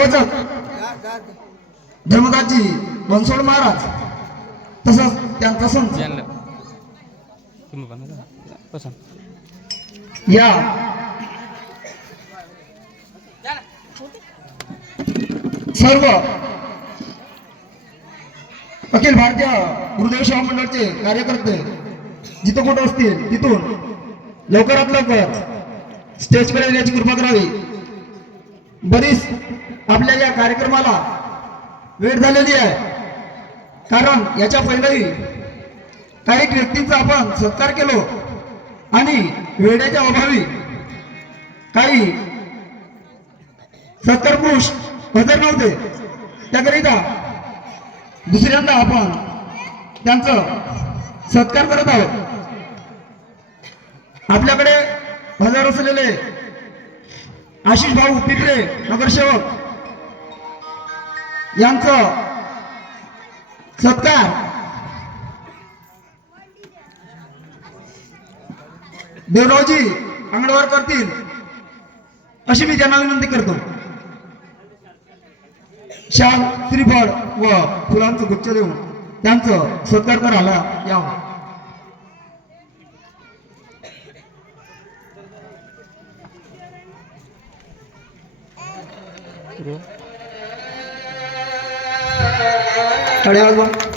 प्रवचक धर्मदासजी बनसोड महाराज तसंच त्यांचा संत. या. सर्व. अखिल भारतीय गुरुदेव सेवा मंडळचे कार्यकर्ते जिथं कुठं असतील तिथून लवकरात लवकर स्टेजकडे येण्याची कृपा करावी. बरीच आपल्या या कार्यक्रमाला वेळ झालेली आहे. कारण याच्या पहिलेही काही व्यक्तींचा आपण सत्कार केलो आणि वेळेच्या अभावी काही सत्तर पुरुष हजर नव्हते. त्याकरिता दुसऱ्यांदा आपण त्यांचं सत्कार करत आहोत. आपल्याकडे हजर असलेले आशिष भाऊ पिपळे नगरसेवक. यांचं सत्कार. देवरावजी अंगणवार करतील. अशी मी त्यांना विनंती करतो. शाल श्रीफळ व फुलांचं गुच्छ देऊन त्यांचं सत्कार करायला यावं. टाळ्या वाजवा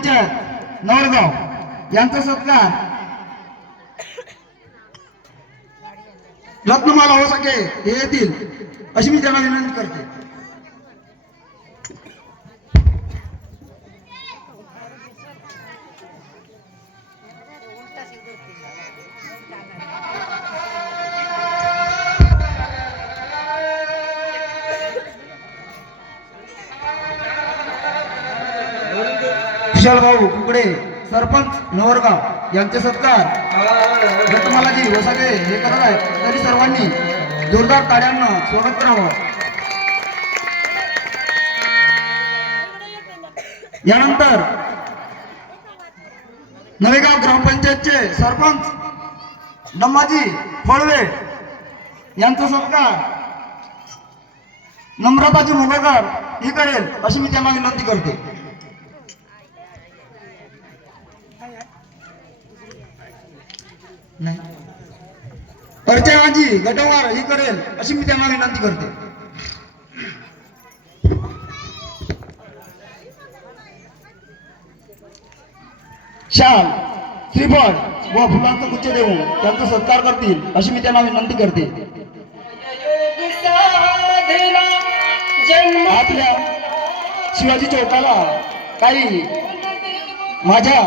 ग्रामपंचायत नवरगाव यांचा सत्कार. रत्नमाला हो सके हे येतील अशी मी त्यांना विनंती करते. नवरगाव यांचे सत्कार. रत्नमालाजी वसागे हे करत आहेत तरी सर्वांनी जोरदार ताड्यांना स्वागत करावं. यानंतर नवेगाव ग्रामपंचायतचे सरपंच दम्माजी फळवे यांचा सत्कार नम्रताजी मुगळकर हे करेल अशी मी त्यांना विनंती करते. नाही. अर्चनाजी गटवार ही करेल अशी मी त्यांना विनंती करते. शाल श्रीफळ व फुलांचं गुच्छ देऊन त्यांचा सत्कार करतील अशी मी त्यांना विनंती करते. आपल्या शिवाजी चौकाला काही माझ्या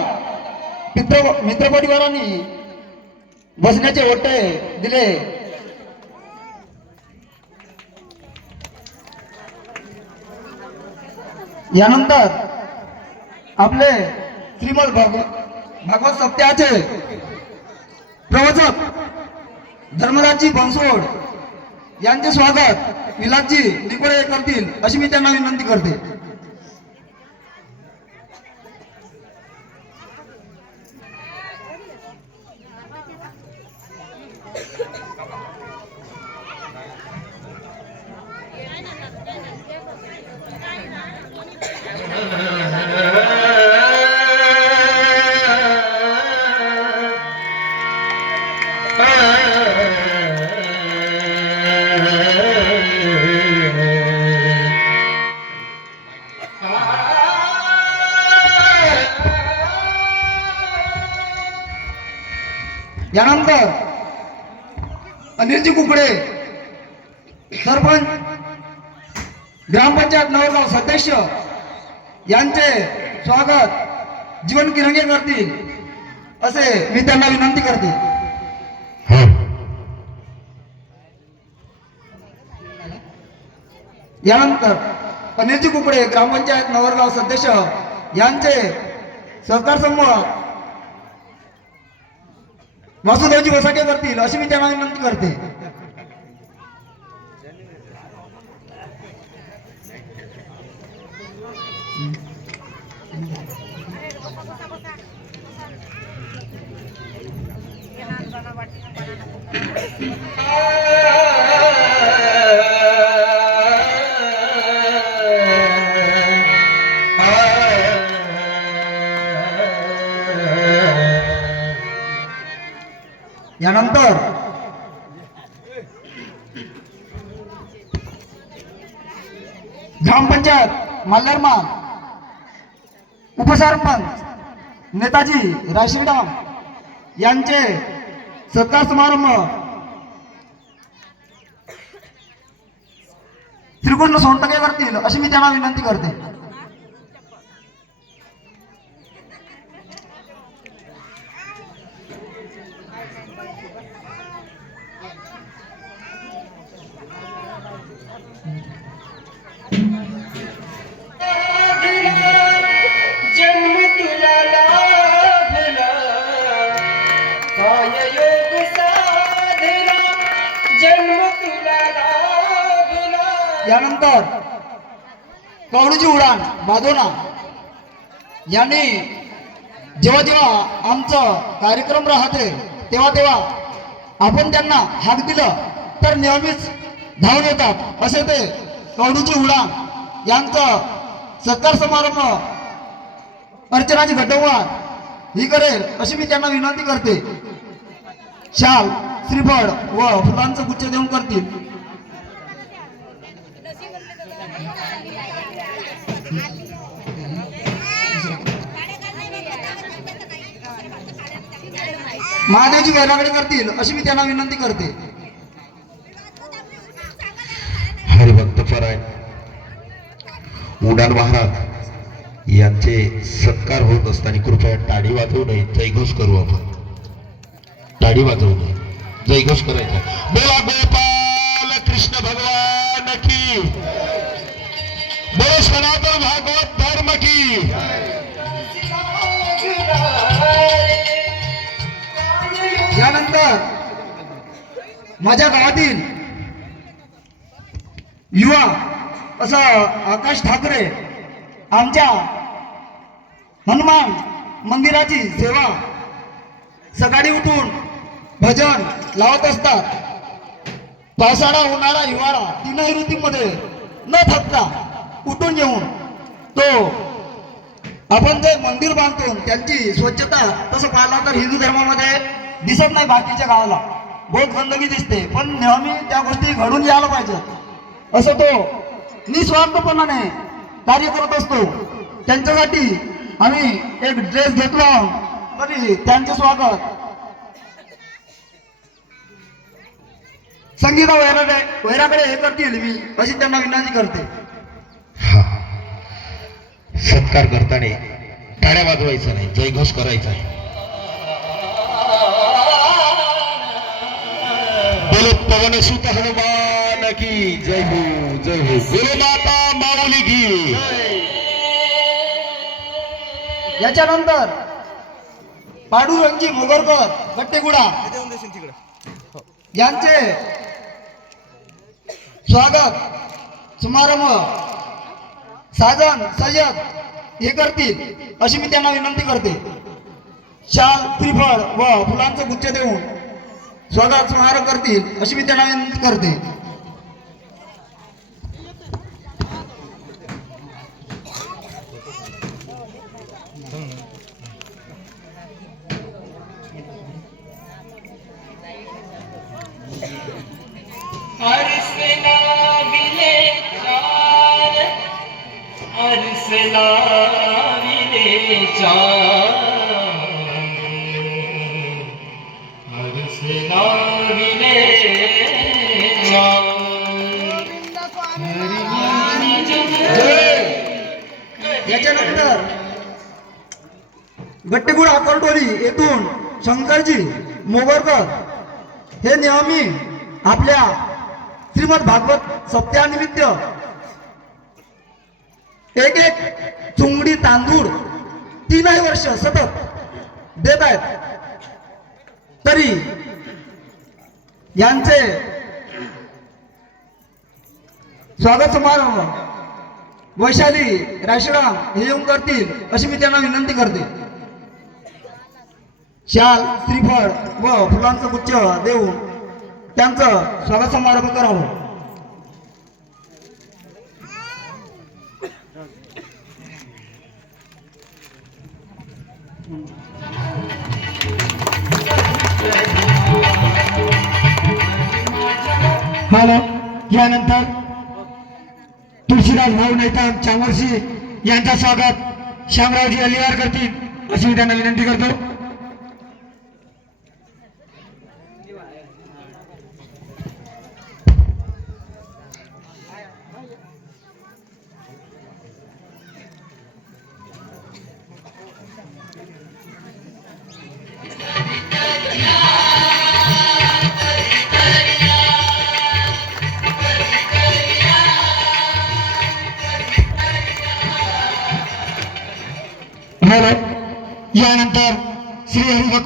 मित्र मित्रपरिवारांनी बसण्याचे ओटे दिले. यानंतर आपले श्रीमद भागवत भागवत सप्त्याचे प्रवचक धर्मराजजी बनसोड यांचे स्वागत विलासजी निकोळे करतील अशी मी त्यांना विनंती करते. अनिलजी कुकडे. सरपंच ग्रामपंचायत नवरगाव सदस्य यांचे स्वागत. जीवन किरंगे करतील असे मी त्यांना विनंती करते. यानंतर अनिलजी कुकडे ग्रामपंचायत नवरगाव सदस्य यांचे सहकार समूह वासुदेवजी वसाटे करतील अशी मी त्यांना विनंती करते. यानंतर ग्रामपंचायत मल्हारमान उपसरपंच नेताजी राशीडाम यांचे सत्कार समारंभ त्रिकोण सोनटके करतील? अशी मी त्यांना विनंती करते. यानंतर कवडूची उडाण माधोना. यांनी जेव्हा जेव्हा आमचं कार्यक्रम राहते तेव्हा तेव्हा आपण त्यांना हाक दिलं तर नेहमीच धावून येतात. असे ते कवडूची उडान यांचं सत्कार समारंभ अर्चनाची घटवार ही करेल अशी मी त्यांना विनंती करते. शाल श्रीफळ व फुलांचं गुच्छ देऊन करतील. महादेवची बैलागडी करतील अशी मी त्यांना विनंती करते. हरिभक्त फराय उडान महाराज यांचे सत्कार होत असताना कृपया टाळी वाजवू नये जयघोष करू आपण. टाळी वाजवू नये जयघोष करायचा. बोला गोपाल कृष्ण भगवान की. बोलो सनातन भागवत धर्म की. माझ्या गावातील युवा असं आकाश ठाकरे आमच्या हनुमान मंदिराची सेवा सकाळी उठून भजन लावत असतात. पावसाळा उन्हाळा हिवाळा तीनही ऋतूमध्ये न थकता उठून येऊन तो आपण जे मंदिर बांधतो त्यांची स्वच्छता तसं पाहिला तर हिंदू धर्मामध्ये दिसत नाही बाकीच्या गावाला. बहुत गंदगी दिसते. पण नेहमी त्या गोष्टी घडून यायला पाहिजेत. असं तो निस्वार्थपणाने कार्य करत असतो. त्यांच्यासाठी आम्ही एक ड्रेस घेतला. तरी त्यांचे स्वागत. संगीता वैराकडे वैराकडे हे करतील. मी अशी त्यांना विनंती करते. हा. सत्कार करताना टाळ्या वाजवायचा नाही. जयघोष करायचा आहे. पवन सुत हनुमान की जय हो जय हो। बोलो माता माऊली की। याच्यानंतर पाडुरंगी मोगरकर गट्टेगुडा यांचे स्वागत समारंभ साजन सय्यद हे करतील अशी मी त्यांना विनंती करते. शाल त्रिफळ व फुलांचं गुच्छ देऊन स्वतः समारंभ करतील अशी मी त्यांना विनंती करते. अरसला विले अरसला चार. गट्टेगुड आकरटोली येथून शंकरजी मोगरकर हे नेहमी आपल्या श्रीमद भागवत सप्त्यानिमित्त एक एक चुंगडी तांदूळ तीनही वर्ष सतत देत आहेत. तरी यांचे स्वागत समारंभ वैशाली राशीराम हे येऊन करतील अशी मी त्यांना विनंती करते. शाल श्रीफळ व फुलांचं गुच्छ देऊन त्यांचं स्वागत समारंभ करावं. मला यानंतर तुळशीदास भाऊ नेतान चामोर्शी यांचा स्वागत. श्यामरावजी अलिवार करतील अशी मी त्यांना विनंती करतो.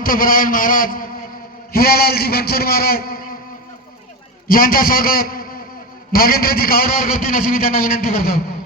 हरिभक्त महाराज हिरालालजी बनसोड महाराज यांच्या स्वागत नागेंद्रजी कावडवार करतील अशी मी त्यांना विनंती करतो.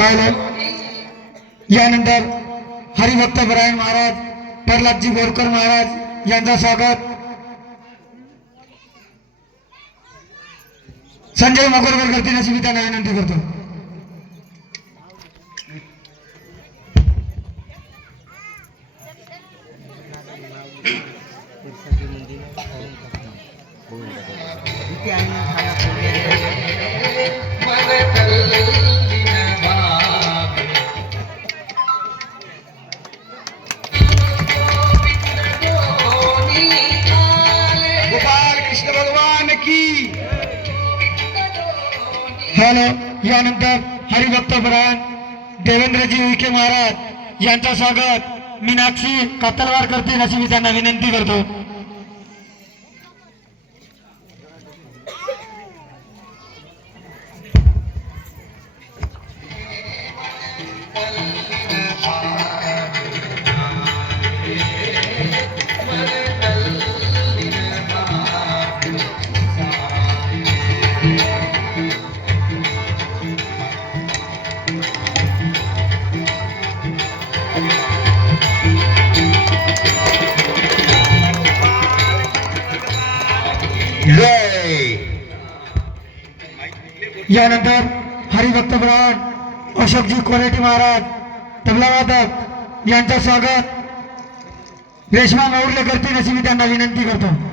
पावलं यानंतर हरिभक्त बरायण महाराज प्रल्हादजी बोरकर महाराज यांचा स्वागत. संजय मगरकर करतील अशी मी त्यांना विनंती करतो. मन की। हॅलो यानंतर हरिभक्त बरायण देवेंद्रजी विखे महाराज यांचं स्वागत. मीनाक्षी कातलवार करतील अशी मी त्यांना विनंती करतो. जय यानंतर हरिभक्त ब्राह्मण अशोकजी कोरेटी महाराज तबलावादक यांचं स्वागत. रेश्मा मौर्य करते अशी मी त्यांना विनंती करतो.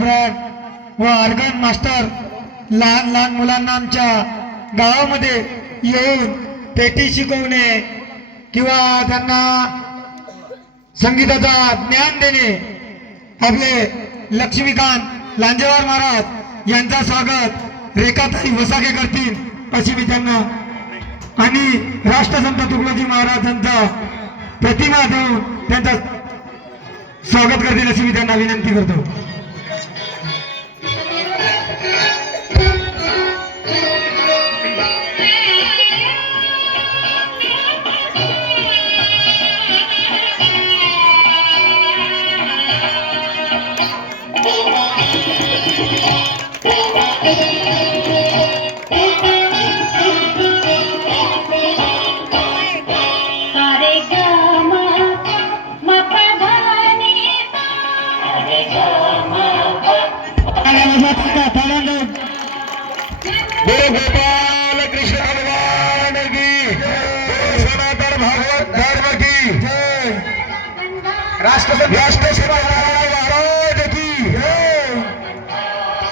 सम्राट व अर्गन मास्टर लहान लहान मुलांना आमच्या गावामध्ये येऊन पेटी शिकवणे किंवा त्यांना संगीताचा ज्ञान देणे आपले लक्ष्मीकांत लांजेवार महाराज यांचा स्वागत रेखाताई वसाके करतील अशी मी त्यांना आणि राष्ट्रसंत तुकडोजी महाराजांचा प्रतिमा देऊन त्यांचा स्वागत करतील अशी मी त्यांना विनंती करतो.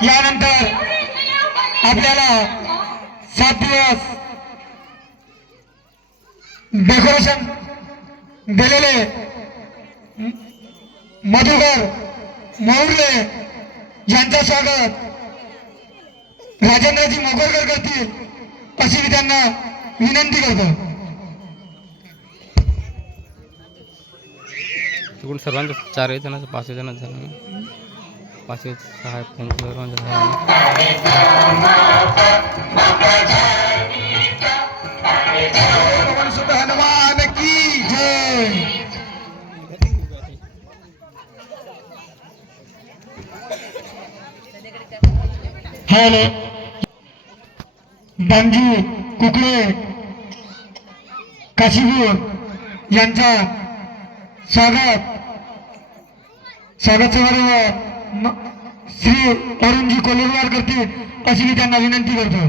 यानंतर आपल्याला सात दिवस डेकोरेशन दिलेले मधुकर मौर्य यांचं स्वागत. राजेंद्रजी मोगरकर करतील अशी मी त्यांना विनंती करतो. तिकडून सर्वांचं चार जणांचं पाच जणांचं झालं पाच सहा सर्वांचं झालं हनुमान की जय. हॅलो दामजी कुकडे काशीपूर यांचा स्वागत. स्वागत समारोह श्री अरुणजी कोल्हेवार करतील अशी मी त्यांना विनंती करतो.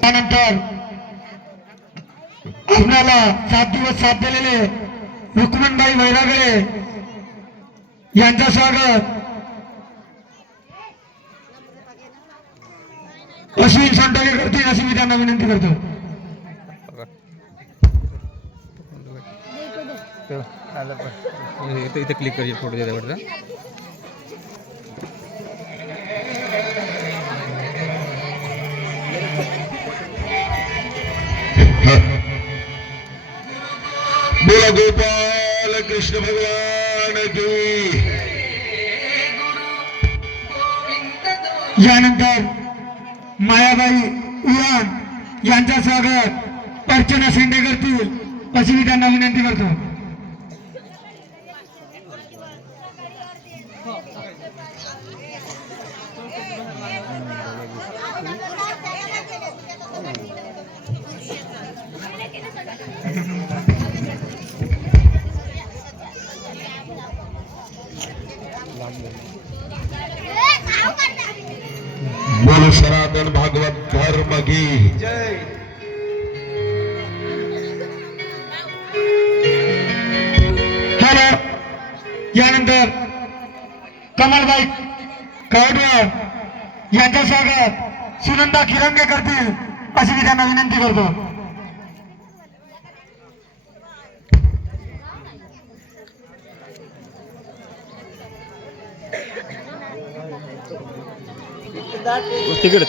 त्यानंतर आपल्याला सात दिवस साथ दिलेले रुक्मणबाई वैरागळे यांचं स्वागत. अश्विन सोनटके करतील अशी मी त्यांना विनंती करतो. इथे क्लिक कर फोटो देता वाटतं बोला गोपाल कृष्ण भगवान की। यानंतर मायाबाई उडान यांचा स्वागत अर्चना शेंडे करतील अशी मी त्यांना विनंती करतो. कमलबाई कावडवार यांच्या स्वागत सुनंदा किरंगे करतील अशी मी त्यांना विनंती करतो. तिकडे.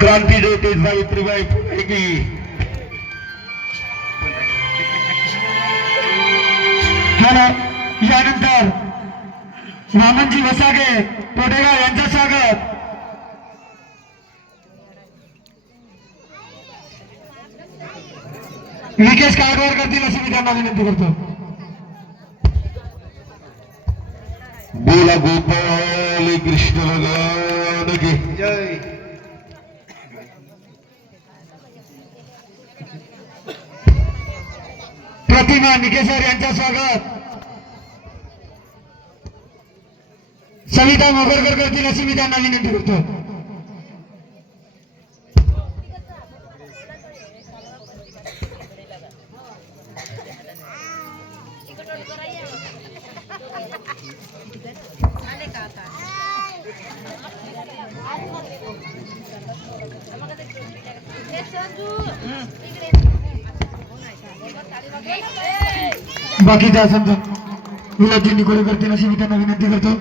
क्रांती ज्योती सावित्रीबाई फुले की यानंतर वामनजी वसागे यांचं स्वागत विकेश कारवार करतील अशी मी त्यांना विनंती करतो. बोला गोपाल कृष्ण भगवान मिरवणुकी जय. फातिमा निकेसर यांचं स्वागत. सविता मोगरकर करतील अशी मी त्यांना विनंती करतो. बाकीच्या समजा गुलाबजी निकोळे करतील अशी मी त्यांना विनंती करतो.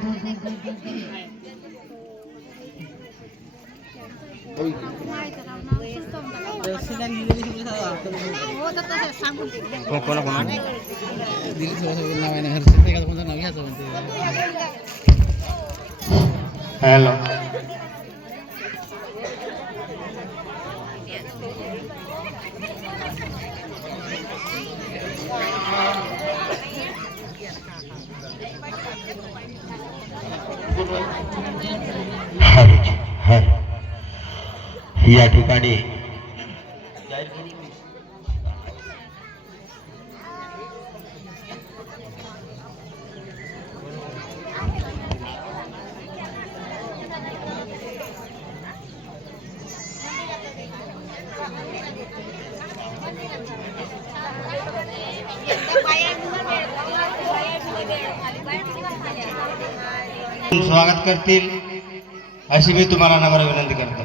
हॅलो. या ठिकाणी स्वागत करतील अशी मी तुम्हाला नम्र विनंती करतो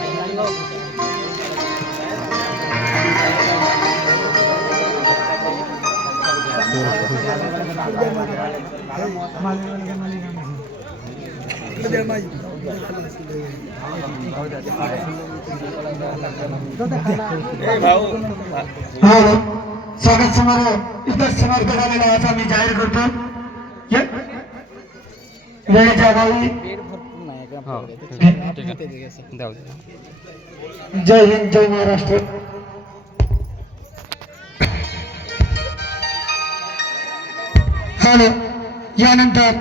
स्वागत समारोह इथं समाप्त झालेला आहे जय हिंद जय महाराष्ट्र। झालं. यानंतर